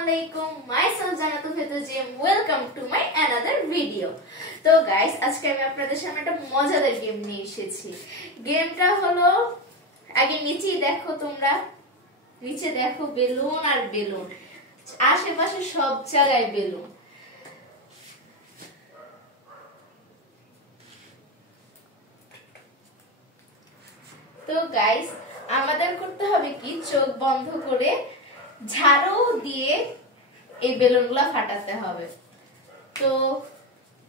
Assalamualaikum. Myself Jannatul Fitrujem. Welcome to my another video. তো guys আজকে আমি আপনাদের সামনে একটা মজাদার গেম নিয়ে এসেছি। গেমটা হলো আগে নিচে দেখো তোমরা। নিচে দেখো বেলুন আর বেলুন। আশেপাশে সব জায়গায় বেলুন। তো গাইস আমাদের করতে হবে কি চোখ বন্ধ করে ঝাড়ু দিয়ে এই বেলুনগুলো ফাটাতে হবে। তো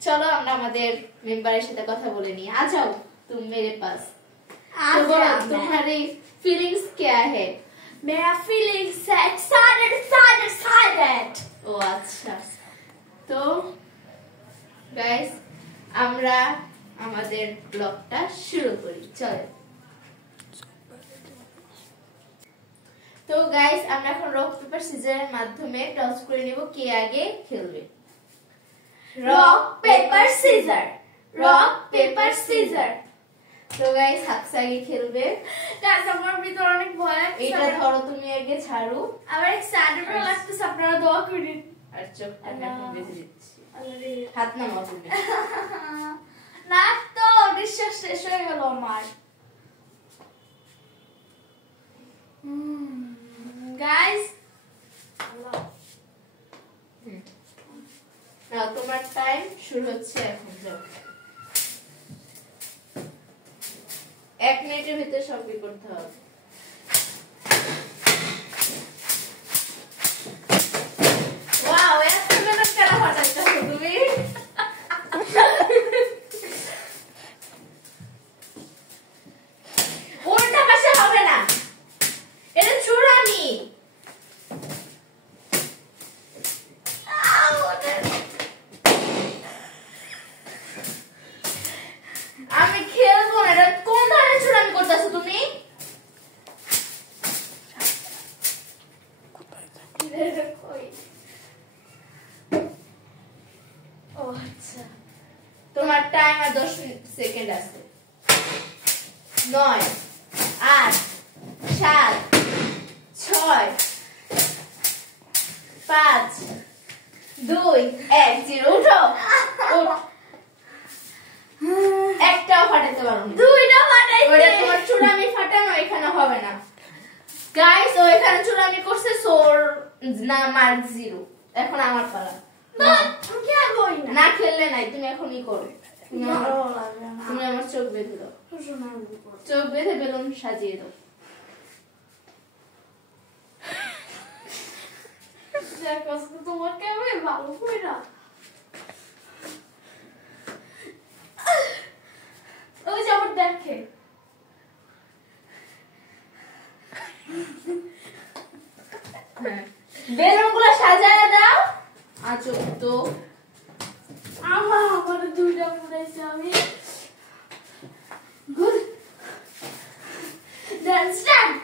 চলো আমরা আমাদের মেম্বারের সাথে কথা বলে নিই। आ जाओ तुम मेरे पास। तुम्हारी फीलिंग्स क्या है? मेरा फीलिंग्स excited। ও আচ্ছা। তো গাইস আমরা আমাদের ব্লগটা শুরু করি। চলো। তো গাইস আমরা এখন রক পেপার সিজারের মাধ্যমে টস করে নেব কে আগে খেলবে। Rock paper scissor. Rock paper scissor. তো গাইস হাফসা আগে খেলবে। গাইস আমার ভিতর অনেক ভয় লাগছে। এটা ধরো তুমি আগে ঝাড়ু। আমার এক্সাইটেড লাগতেছে, আপনারা দোয়া করুন। আর চোখটা এখন বেঁধে দিচ্ছি। হাত নামাও তুমি। না তো নিঃশ্বাস শেষ হয়ে গেল আমার। গাইস নাও তোমার টাইম শুরু হচ্ছে এখন। যাও 1 মিনিটের ভিতরে সব কি করতে হবে। ওয়াও এত মেহনত কেন ফাটাচ্ছো তুমি? ওটা পাশে হবে না, এটা চূড়ানি। আমি খেলবো না। এটা কোন ধরনের চূড়ানি করতেছো তুমি? ও আচ্ছা, তোমার টাইম আর 10 সেকেন্ড আছে। 9 8 7 6 5 2 1 0 উঠো। একটাও ফাটাতে পারো না। দুইটা ফাটাইছে। ওটা তোমার চূড়ানি ফাটানো এখানে হবে না। গাইস ও এখানে চূড়ানি করছে, সোর না মার্ক 0। এখন আমার পালা। না আমি খেলবই না। না খেললে নাই, তুমি এখনই করো। তুমি আমার চোখ বেঁধে দাও। চোখ বেঁধে বেলুন সাজিয়ে দাও। দেখো তোমার কেমন ভালো কইরা। ওই যে আমার দেখে। বেলুনগুলো সাজায় দাও। আচ্ছা তো আমার দুইটা ফুটাইছে আমি। Good then start.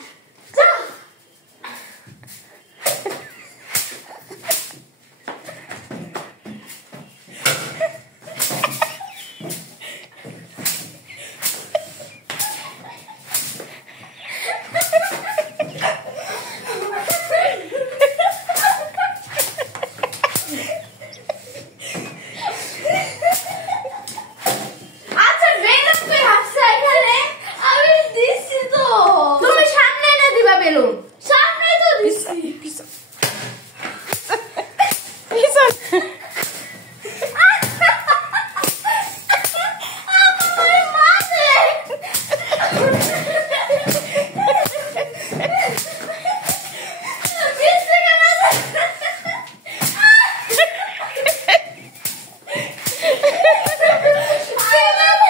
আচ্ছা বেলুন কই হাফসা এখানে? আমি দিছি তো। তুমি সামনে এনে দিবা বেলুন। সামনে তো দিছি। আমার মাঝে। দিছি কেন?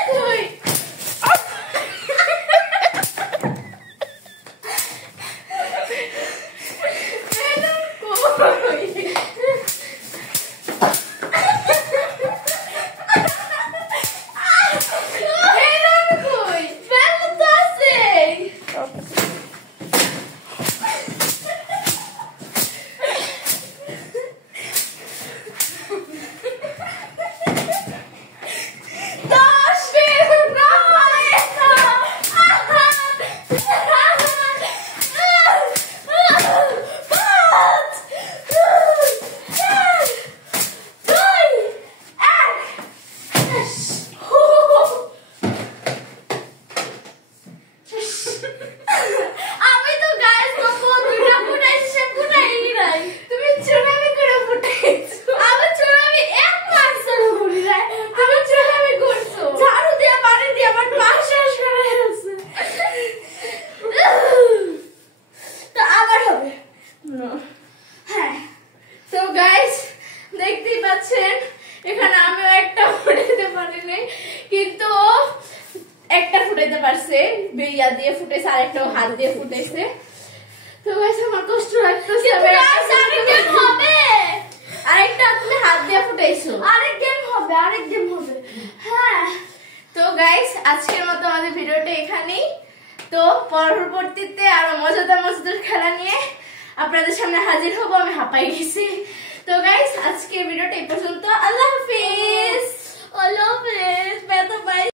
তুই ফুটাচ্ছে, ইয়া দিয়ে ফুটেছে, আরেকটা হাত দিয়ে ফুটেছে। তো গাইস আমার কষ্ট লাগতেছে, আরেকটা তুমি হাত দিয়ে ফুটাইছো, আরেক গেম হবে। হ্যাঁ তো গাইস আজকের মতো আমাদের ভিডিওটা এখানেই। তো পরবর্তীতে আরো মজাদার খেলা নিয়ে আপনাদের সামনে হাজির হবো। আমি হাঁপাই গেছি।